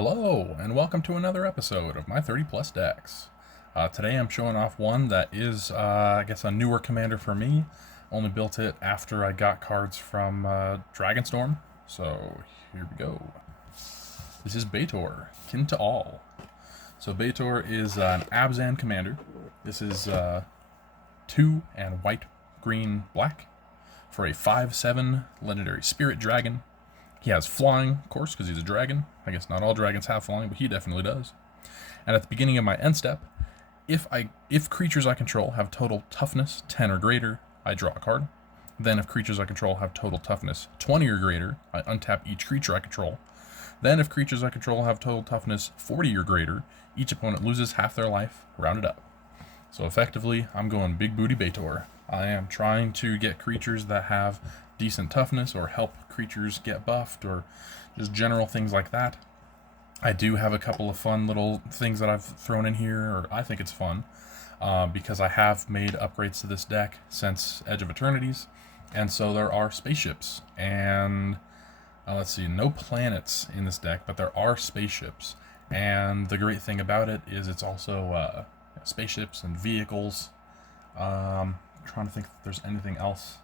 Hello, and welcome to another episode of my 30 plus decks. Today I'm showing off one that is, I guess, a newer commander for me. Only built it after I got cards from Dragonstorm, so here we go. This is Betor, Kin to All. So Betor is an Abzan commander. This is 2 and white, green, black for a 5/7 legendary spirit dragon. He has flying, of course, because he's a dragon. I guess not all dragons have flying, but he definitely does. And at the beginning of my end step, if creatures I control have total toughness 10 or greater, I draw a card. Then if creatures I control have total toughness 20 or greater, I untap each creature I control. Then if creatures I control have total toughness 40 or greater, each opponent loses half their life, rounded up. So effectively, I'm going big booty Betor. I am trying to get creatures that have decent toughness or help creatures get buffed or just general things like that. I do have a couple of fun little things that I've thrown in here, or I think it's fun, because I have made upgrades to this deck since Edge of Eternities, and so there are spaceships, and let's see, no planets in this deck, but there are spaceships, and the great thing about it is it's also spaceships and vehicles. Trying to think if there's anything else.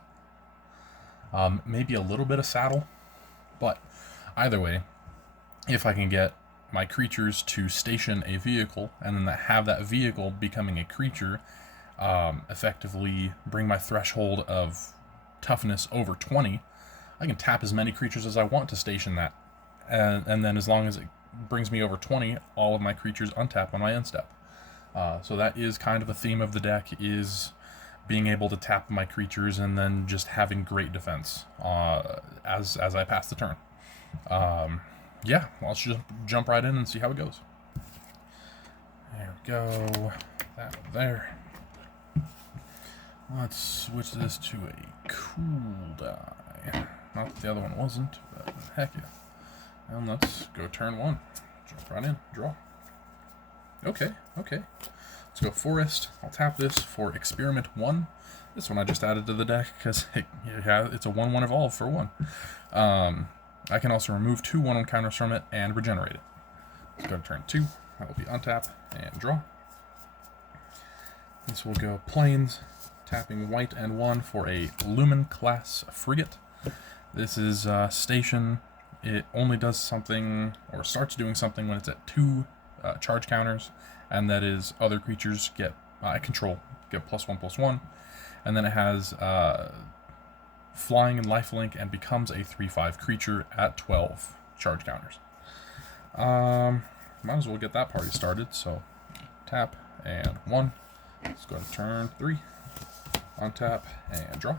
Maybe a little bit of saddle, but either way, if I can get my creatures to station a vehicle and then have that vehicle becoming a creature, effectively bring my threshold of toughness over 20, I can tap as many creatures as I want to station that, and then as long as it brings me over 20, all of my creatures untap on my end step. So that is kind of a theme of the deck, is being able to tap my creatures and then just having great defense as I pass the turn. Yeah, let's just jump right in and see how it goes. There we go. That one there. Let's switch this to a cool die. Not that the other one wasn't, but heck yeah. And let's go turn 1. Jump right in. Draw. Okay. Let's go Forest. I'll tap this for Experiment 1. This one I just added to the deck because it's a 1/1 evolve for 1. I can also remove 2 1/1 counters from it and regenerate it. Let's go to turn 2. That will be untap and draw. This will go Plains, tapping white and 1 for a Lumen class frigate. This is station. It only does something, or starts doing something, when it's at 2 charge counters, and that is other creatures get control get +1/+1, and then it has flying and lifelink and becomes a 3/5 creature at 12 charge counters. Might as well get that party started. So tap and 1. Let's go to turn 3. Untap and draw.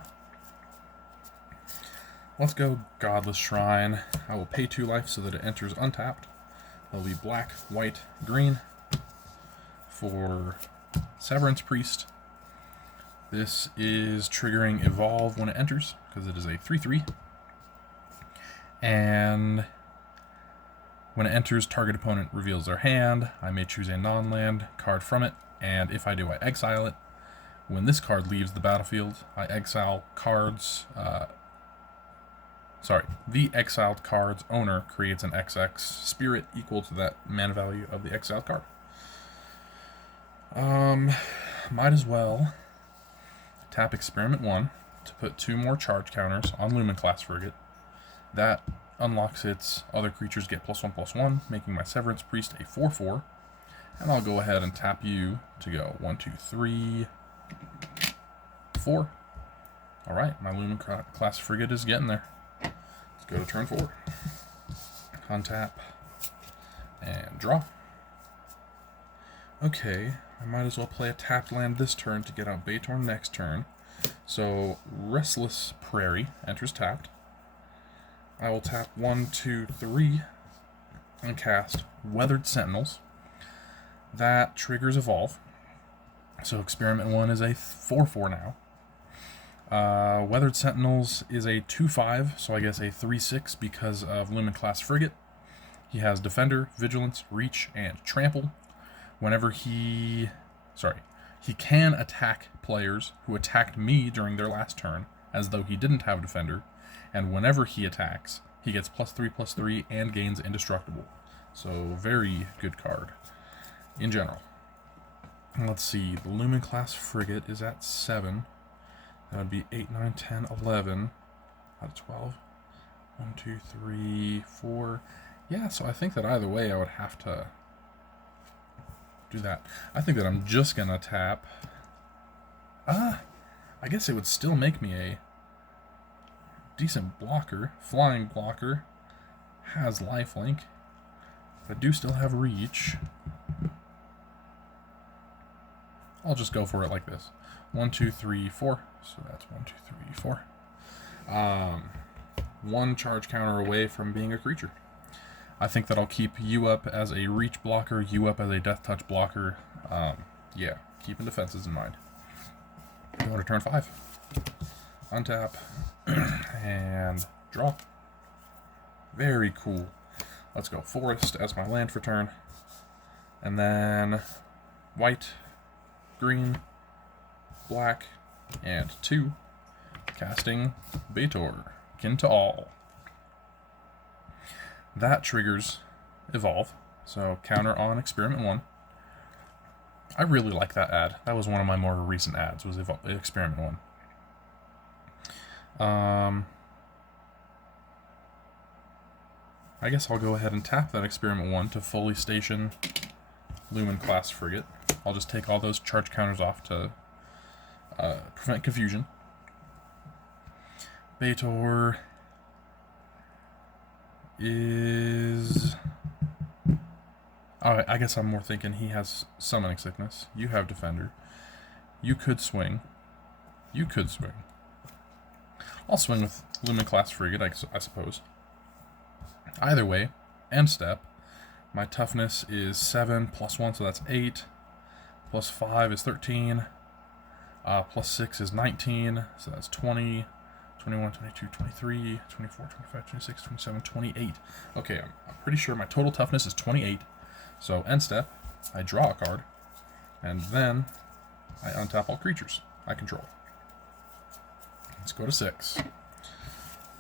Let's go Godless Shrine. I will pay 2 life so that it enters untapped. It'll be black, white, green for Severance Priest. This is triggering Evolve when it enters, because it is a 3/3. And when it enters, target opponent reveals their hand. I may choose a non-land card from it, and if I do, I exile it. When this card leaves the battlefield, I exile cards. The exiled card's owner creates an XX spirit equal to that mana value of the exiled card. Might as well tap Experiment 1 to put 2 more charge counters on Lumen class frigate. That unlocks its other creatures get +1/+1, making my Severance Priest a 4/4. And I'll go ahead and tap you to go 1, 2, 3, 4. Alright, my Lumen class frigate is getting there. Let's go to turn 4. Untap and draw. Okay, I might as well play a tapped land this turn to get out Betor next turn. So Restless Prairie enters tapped. I will tap 1, 2, 3 and cast Weathered Sentinels. That triggers Evolve. So Experiment 1 is a 4/4 now. Weathered Sentinels is a 2/5, so I guess a 3/6 because of Lumen class frigate. He has Defender, Vigilance, Reach, and Trample. Whenever he can attack players who attacked me during their last turn, as though he didn't have Defender, and whenever he attacks, he gets +3/+3 and gains Indestructible. So very good card in general. Let's see, the Lumen class frigate is at 7. That would be 8, 9, 10, 11 out of 12. 1, 2, 3, 4. Yeah, so I think that either way I would have to do that. I think that I'm just going to tap. I guess it would still make me a decent blocker. Flying blocker. Has lifelink. I do still have reach. I'll just go for it like this. 1, 2, 3, 4. So that's 1, 2, 3, 4. One charge counter away from being a creature. I think that I'll keep you up as a reach blocker, you up as a death touch blocker. Yeah, keeping defenses in mind. Go to turn 5. Untap. And draw. Very cool. Let's go forest as my land for turn. And then white, green, black, and 2. Casting Betor. Kin to all. That triggers Evolve. So counter on Experiment 1. I really like that ad. That was one of my more recent ads, was Experiment 1. I guess I'll go ahead and tap that Experiment 1 to fully station Lumen class frigate. I'll just take all those charge counters off to prevent confusion. Betor is... I guess I'm more thinking he has Summoning Sickness. You have Defender. You could swing. You could swing. I'll swing with Lumen class frigate, I suppose. Either way, end step. My toughness is 7 plus 1, so that's 8. Plus 5 is 13. Plus 6 is 19, so that's 20. 21, 22, 23, 24, 25, 26, 27, 28. Okay, I'm pretty sure my total toughness is 28. So end step, I draw a card, and then I untap all creatures I control. Let's go to 6.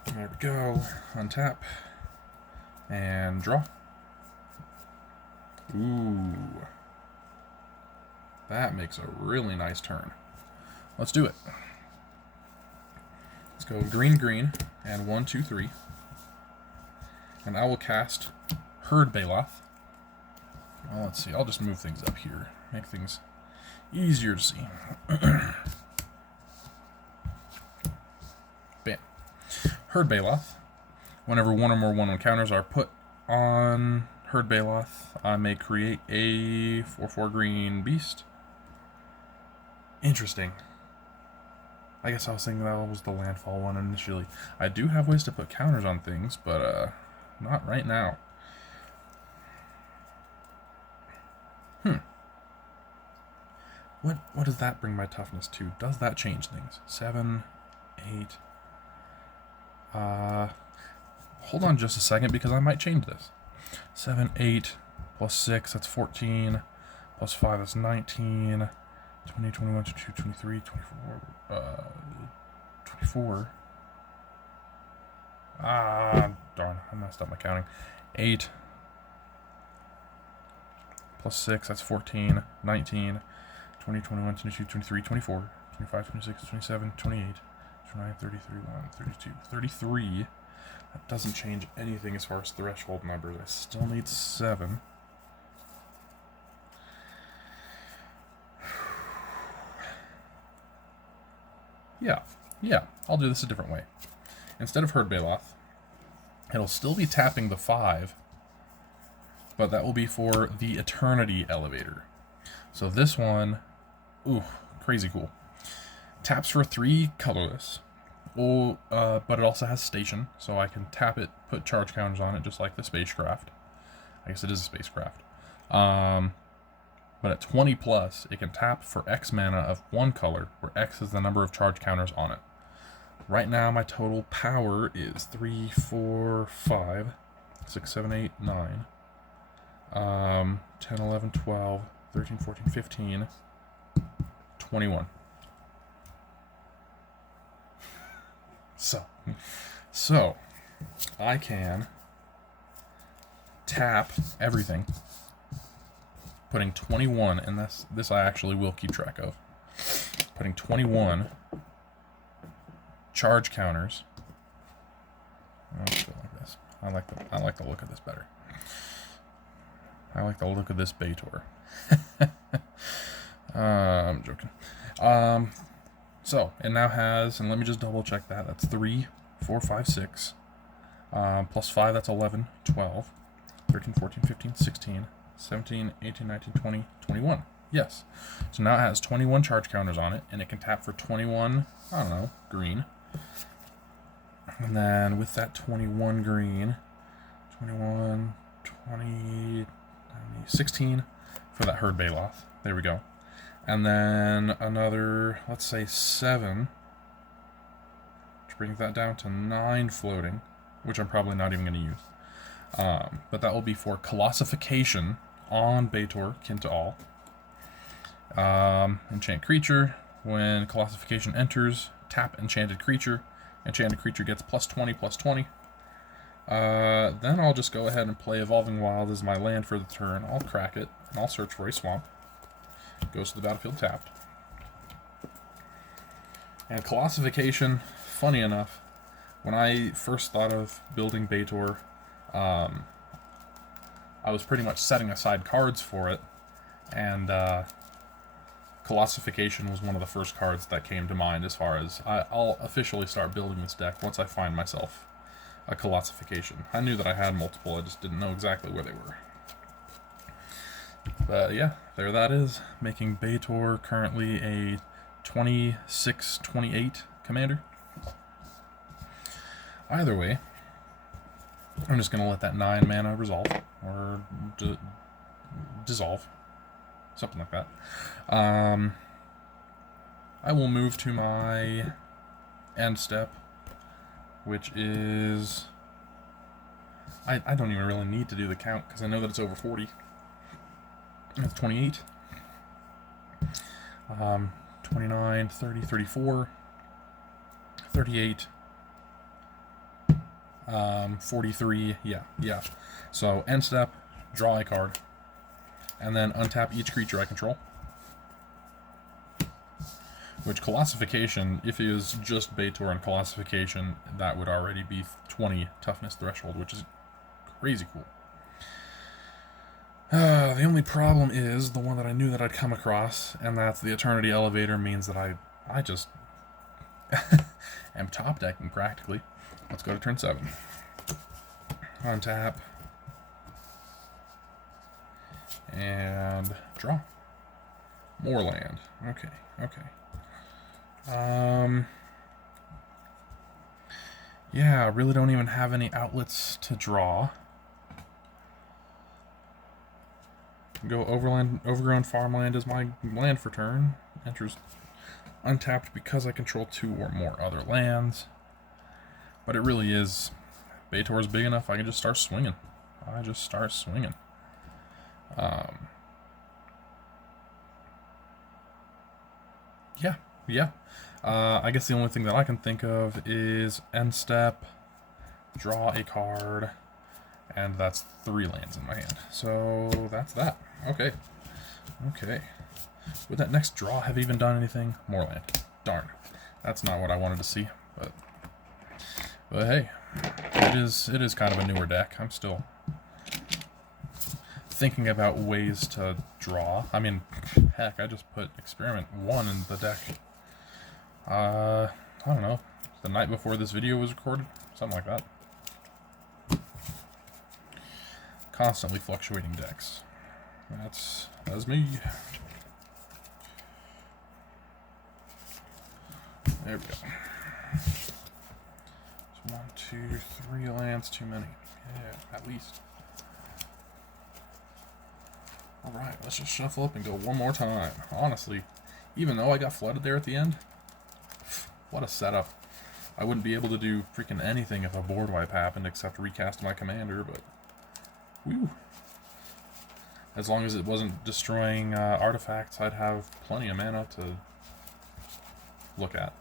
There we go. Untap. And draw. Ooh. That makes a really nice turn. Let's do it. Let's go green, green, and 1, 2, 3. And I will cast Herd Baloth. Well, let's see. I'll just move things up here. Make things easier to see. Bam. Herd Baloth. Whenever one or more 1/1 counters are put on Herd Baloth, I may create a 4/4 green beast. Interesting. I guess I was thinking that was the landfall one initially. I do have ways to put counters on things, but not right now. What does that bring my toughness to? Does that change things? 7, 8. Hold on just a second, because I might change this. 7, 8, plus 6, that's 14. Plus 5, that's 19. 20, 21, 22, 23, 24. 24. Darn, I messed up my counting. 8 plus 6, that's 14. 19. 20, 21, 22, 23, 24. 25, 26, 27, 28. 29, 30, 31, 32, 33. That doesn't change anything as far as threshold numbers. I still need 7. Yeah, I'll do this a different way. Instead of Herd Baloth, it'll still be tapping the 5, but that will be for the Eternity Elevator. So this one, ooh, crazy cool. Taps for 3 colorless, but it also has station, so I can tap it, put charge counters on it, just like the spacecraft. I guess it is a spacecraft. But at 20 plus, it can tap for X mana of 1 color, where X is the number of charge counters on it. Right now, my total power is 3, 4, 5, 6, 7, 8, 9, 10, 11, 12, 13, 14, 15, 21. So I can tap everything, putting 21, and this I actually will keep track of, putting 21 charge counters. Let's go like this. I like the look of this better. I like the look of this Betor. I'm joking. So it now has, and let me just double check that. That's 3, 4, 5, 6. Plus 5, that's 11, 12, 13, 14, 15, 16, 17, 18, 19, 20, 21. Yes. So now it has 21 charge counters on it, and it can tap for 21, I don't know, green. And then with that 21 green, 21, 20, 16 for that Herd Baloth. There we go. And then another, let's say 7, which brings that down to 9 floating, which I'm probably not even going to use. But that will be for Colossification on Betor, kin to all. Enchant creature. When Colossification enters, tap enchanted creature. Enchanted creature gets plus 20, plus 20. Then I'll just go ahead and play Evolving Wild as my land for the turn. I'll crack it, and I'll search for a swamp. Goes to the battlefield tapped. And Colossification, funny enough, when I first thought of building Betor, I was pretty much setting aside cards for it, and Colossification was one of the first cards that came to mind as far as I'll officially start building this deck once I find myself a Colossification. I knew that I had multiple, I just didn't know exactly where they were. But yeah, there that is, making Betor currently a 26-28 commander. Either way, I'm just going to let that 9 mana resolve, or dissolve, something like that. I will move to my end step, which is, I don't even really need to do the count, because I know that it's over 40. That's 28, 29, 30, 34, 38, 43, yeah. So end step, draw a card, and then untap each creature I control. Which Colossification, if it is just Betor and Colossification, that would already be 20 toughness threshold, which is crazy cool. The only problem is the one that I knew that I'd come across, and that's the Eternity Elevator means that I just am top decking practically. Let's go to turn 7. Untap. And draw. More land. Okay. Yeah, I really don't even have any outlets to draw. Go overgrown farmland as my land for turn. Enters untapped because I control 2 or more other lands. But it really is, Betor's big enough, I can just start swinging. Yeah. I guess the only thing that I can think of is end step, draw a card, and that's 3 lands in my hand. So that's that. Okay. Would that next draw have even done anything? More land. Darn. That's not what I wanted to see. But hey, it is kind of a newer deck. I'm still thinking about ways to draw. I mean, heck, I just put Experiment 1 in the deck. I don't know, the night before this video was recorded, something like that. Constantly fluctuating decks. That's me. There we go. So 1, 2, 3 lands too many. Yeah, at least. Alright, let's just shuffle up and go one more time. Honestly, even though I got flooded there at the end, what a setup. I wouldn't be able to do freaking anything if a board wipe happened except recast my commander, but whew. As long as it wasn't destroying artifacts, I'd have plenty of mana to look at.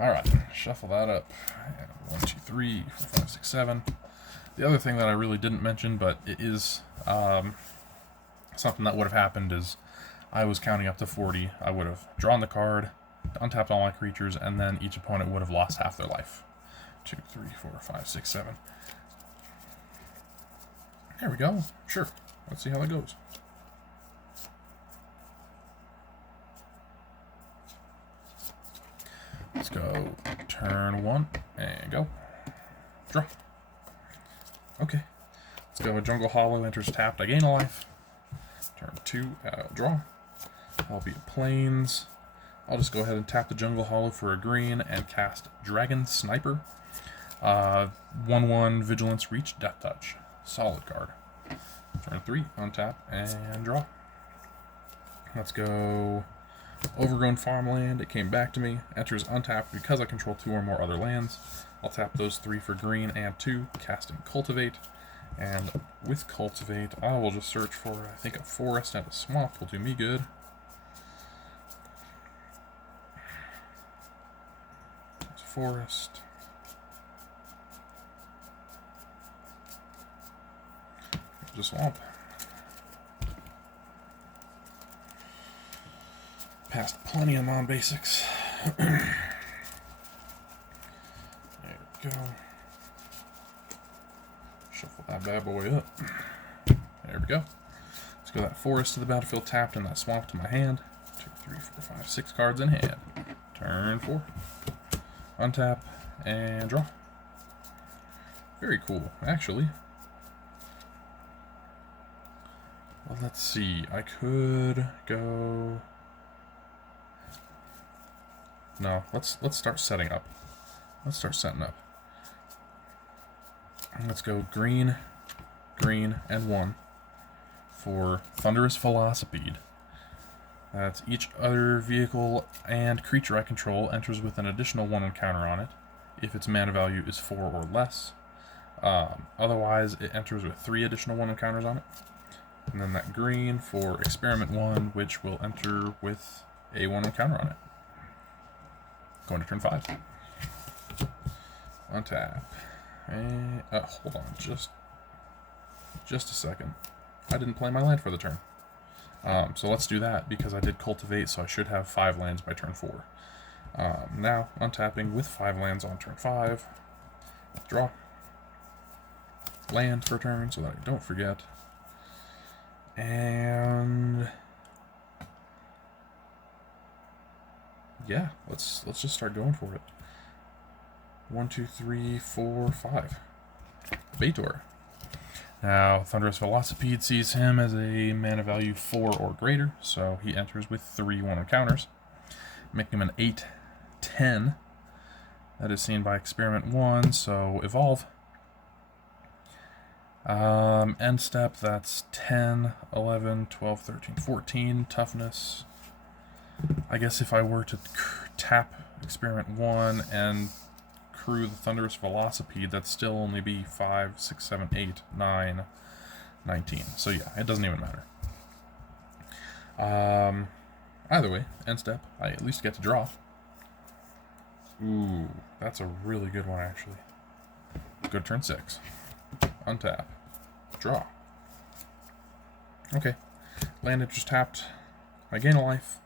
Alright, shuffle that up. 1, 2, 3, 4, 5, 6, 7. The other thing that I really didn't mention, but it is something that would have happened, is I was counting up to 40. I would have drawn the card, untapped all my creatures, and then each opponent would have lost half their life. 2, 3, 4, 5, 6, 7. There we go. Sure. Let's see how that goes. Let's go turn 1 and go. Draw. Okay. Let's go. Jungle Hollow enters tapped. I gain a life. Turn 2, draw. Albeit plains. I'll just go ahead and tap the Jungle Hollow for a green and cast Dragon Sniper. 1/1 Vigilance Reach Death Touch. Solid card. Turn 3, untap and draw. Let's go Overgrown Farmland. It came back to me. Enters untapped because I control 2 or more other lands. I'll tap those 3 for green and 2, casting Cultivate. And with Cultivate, I will just search for, I think, a forest and a swamp will do me good. There's a forest. There's a swamp. Passed plenty of non-basics. There we go. Shuffle that bad boy up. There we go. Let's go that forest to the battlefield tapped and that swamp to my hand. 2, 3, 4, 5, 6 cards in hand. Turn 4. Untap and draw. Very cool, actually. Well, let's see. I could go. No, let's start setting up. Let's start setting up. Let's go green, green, and 1 for Thunderous Velocipede. That's each other vehicle and creature I control enters with an additional 1 encounter on it, if its mana value is 4 or less. Otherwise, it enters with 3 additional 1 encounters on it. And then that green for Experiment 1, which will enter with a 1 encounter on it. Going to turn 5. Untap. And, hold on, just a second. I didn't play my land for the turn. So let's do that, because I did Cultivate, so I should have 5 lands by turn 4. Now, untapping with 5 lands on turn 5. Draw. Land for turn, so that I don't forget. And yeah, let's just start going for it. 1, 2, 3, 4, 5. Betor. Now, Thunderous Velocipede sees him as a mana value 4 or greater, so he enters with 3 1 encounters, making him an 8/10. That is seen by Experiment 1, so evolve. End step, that's 10, 11, 12, 13, 14. Toughness. I guess if I were to tap Experiment 1 and crew the Thunderous Velocipede, that'd still only be 5, 6, 7, 8, 9, 19. So yeah, it doesn't even matter. Either way, end step, I at least get to draw. Ooh, that's a really good one, actually. Good turn 6. Untap. Draw. Okay. Land interest tapped. I gain a life.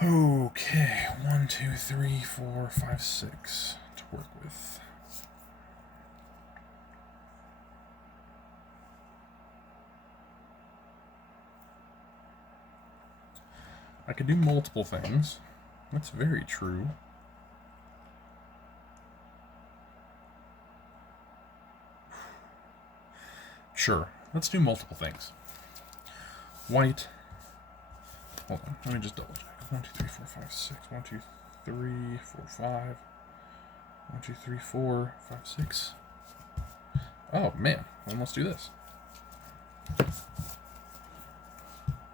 Okay. 1, 2, 3, 4, 5, 6 to work with. I could do multiple things. That's very true. Sure, let's do multiple things. White. Hold on, let me just double check. 1, 2, 3, 4, 5, 6. 1, 2, 3, 4, 5. 1, 2, 3, 4, 5, 6. Oh man, well, let's do this.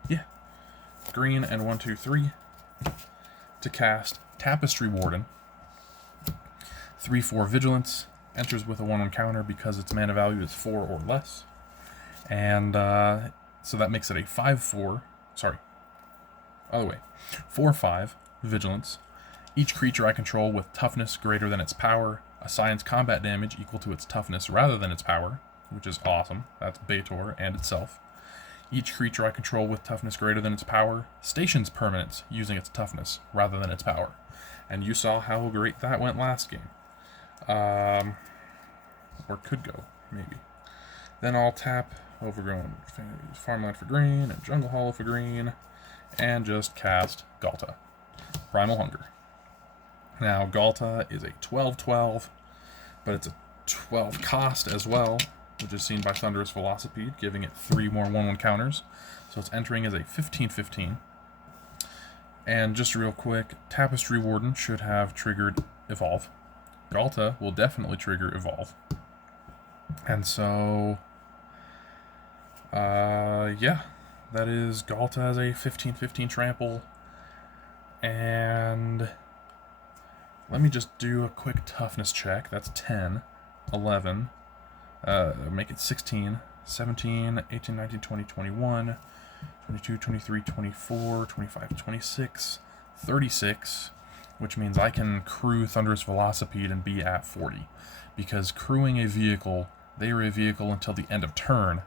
Yeah. Green and 1, 2, 3 to cast Tapestry Warden. 3, 4 Vigilance. Enters with a 1 encounter because its mana value is 4 or less. And so that makes it a 5/4. Sorry. Other way. 4/5 Vigilance. Each creature I control with toughness greater than its power assigns combat damage equal to its toughness rather than its power, which is awesome. That's Betor and itself. Each creature I control with toughness greater than its power stations permanents using its toughness rather than its power. And you saw how great that went last game. Or could go, maybe. Then I'll tap Overgrown Farmland for green and Jungle Hollow for green, and just cast Galta, Primal Hunger. Now, Galta is a 12/12, but it's a 12 cost as well, which is seen by Thunderous Velocipede, giving it 3 more 1/1 counters. So it's entering as a 15/15. And just real quick, Tapestry Warden should have triggered Evolve. Galta will definitely trigger Evolve. And so, yeah, that is Galta as a 15/15 trample. And let me just do a quick toughness check. That's 10, 11, make it 16, 17, 18, 19, 20, 21, 22, 23, 24, 25, 26, 36, which means I can crew Thunderous Velocipede and be at 40. Because crewing a vehicle, they are a vehicle until the end of turn,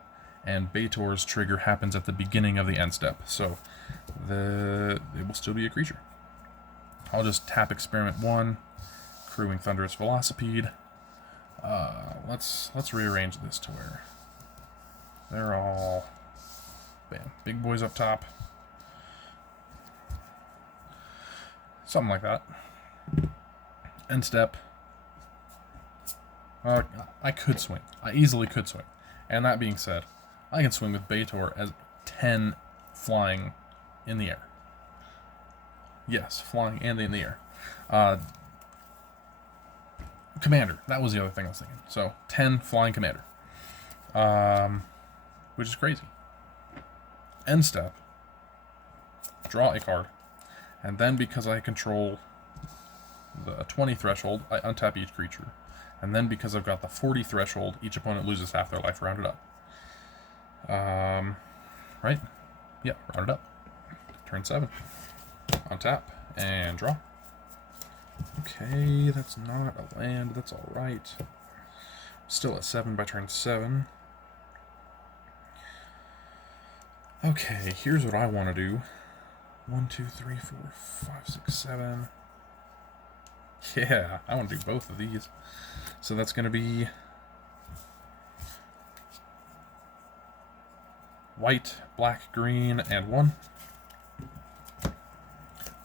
and Betor's trigger happens at the beginning of the end step, so it will still be a creature. I'll just tap Experiment 1, crewing Thunderous Velocipede. Let's rearrange this to where they're all, bam, big boys up top. Something like that. End step. I could swing. I easily could swing. And that being said, I can swing with Betor as 10 flying in the air. Yes, flying and in the air. Commander. That was the other thing I was thinking. So, 10 flying commander. Which is crazy. End step. Draw a card. And then because I control the 20 threshold, I untap each creature. And then because I've got the 40 threshold, each opponent loses half their life rounded up. Right? Yeah, rounded up. Turn 7. Untap and draw. Okay, that's not a land. That's alright. Still at 7 by turn 7. Okay, here's what I want to do. 1, 2, 3, 4, 5, 6, 7. Yeah, I want to do both of these. So that's going to be white, black, green, and 1.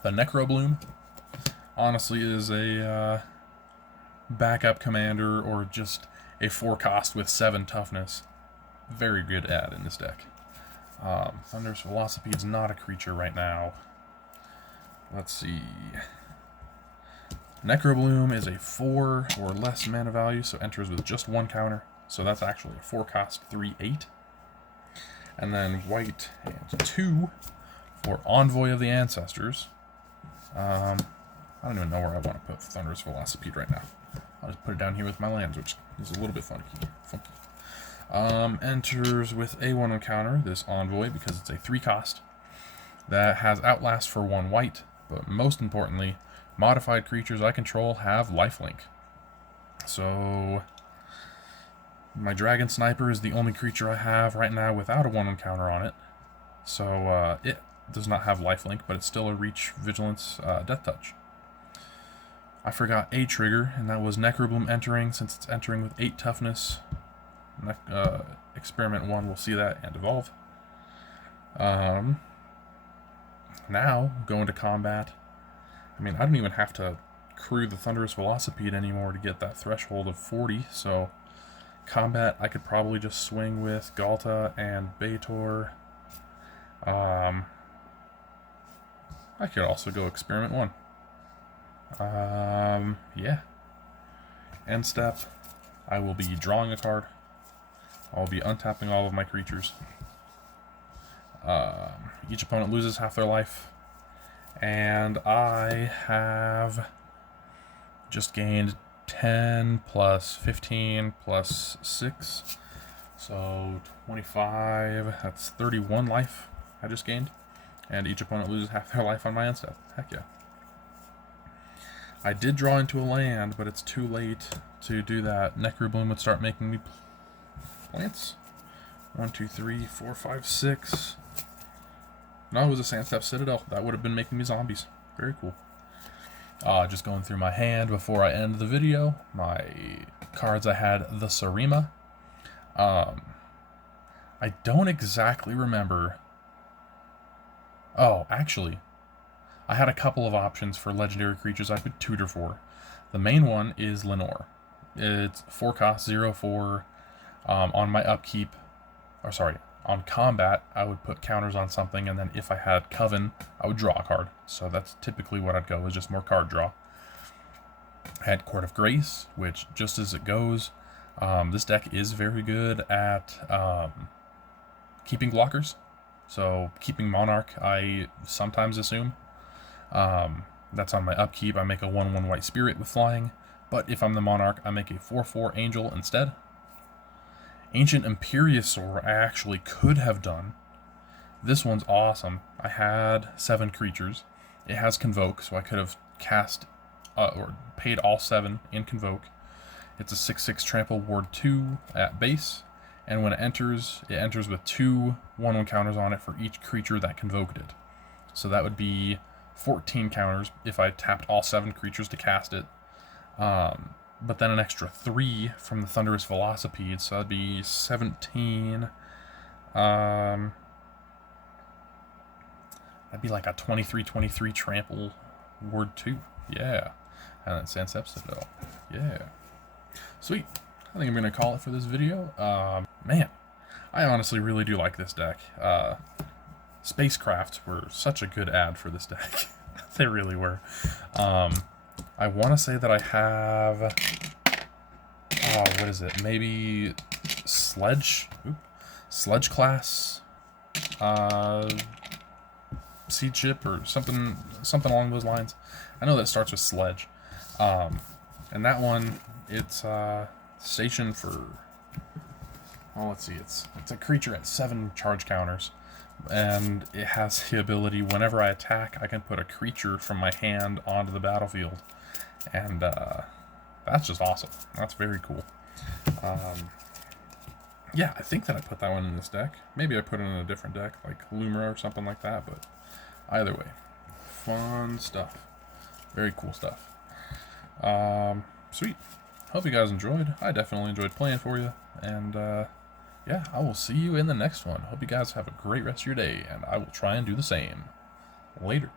The Necrobloom honestly is a backup commander or just a 4 cost with 7 toughness. Very good add in this deck. Thunderous Velocipede's not a creature right now. Let's see. Necrobloom is a 4 or less mana value, so enters with just 1 counter. So that's actually a 4 cost 3/8. And then white and 2 for Envoy of the Ancestors. I don't even know where I want to put Thunderous Velocipede right now. I'll just put it down here with my lands, which is a little bit funky. Enters with a 1 counter, this Envoy, because it's a 3 cost. That has Outlast for 1 white, but most importantly, modified creatures I control have lifelink. So my Dragon Sniper is the only creature I have right now without a 1 counter on it. So it does not have lifelink, but it's still a Reach, Vigilance, Death Touch. I forgot a trigger, and that was Necrobloom entering, since it's entering with 8 toughness. Experiment 1 will see that and evolve. Now, going to combat. I mean, I don't even have to crew the Thunderous Velocipede anymore to get that threshold of 40, so combat, I could probably just swing with Galta and Betor. I could also go Experiment 1. Yeah. End step, I will be drawing a card. I'll be untapping all of my creatures. Each opponent loses half their life. And I have just gained 10 plus 15 plus 6. So 25, that's 31 life I just gained. And each opponent loses half their life on my end step. Heck yeah. I did draw into a land, but it's too late to do that. Necrobloom would start making me plants. 1, 2, 3, 4, 5, 6. No, it was a Sandstep Citadel. That would have been making me zombies. Very cool. Just going through my hand before I end the video. My cards, I had the Sarima. I don't exactly remember. Oh, actually, I had a couple of options for legendary creatures I could tutor for. The main one is Lenore. It's 4 cost, 0/4. On my upkeep, or sorry, on combat, I would put counters on something, and then if I had Coven, I would draw a card. So that's typically what I'd go, is just more card draw. I had Court of Grace, which, just as it goes, this deck is very good at keeping blockers. So keeping Monarch, I sometimes assume. That's on my upkeep. I make a 1/1 white spirit with flying. But if I'm the Monarch, I make a 4/4 angel instead. Ancient Imperiosaur I actually could have done. This one's awesome. I had 7 creatures. It has Convoke, so I could have cast or paid all 7 in Convoke. It's a 6/6 trample ward 2 at base, and when it enters with 2 1/1 counters on it for each creature that convoked it. So that would be 14 counters if I tapped all 7 creatures to cast it. But then an extra 3 from the Thunderous Velocipede, so that'd be 17. That'd be like a 23/23 trample ward 2. Yeah. And then Sandstep Citadel. Yeah. Sweet. I think I'm going to call it for this video. Man, I honestly really do like this deck. Spacecraft were such a good ad for this deck. They really were. I want to say that I have... what is it? Maybe Sledge class seed ship or something along those lines. I know that starts with Sledge. And that one, it's stationed for... Oh, let's see. It's a creature at 7 charge counters, and it has the ability, whenever I attack, I can put a creature from my hand onto the battlefield, and that's just awesome. That's very cool. Yeah, I think that I put that one in this deck. Maybe I put it in a different deck, like Lumira or something like that, but either way, fun stuff. Very cool stuff. Sweet. Hope you guys enjoyed. I definitely enjoyed playing for you, and yeah, I will see you in the next one. Hope you guys have a great rest of your day, and I will try and do the same. Later.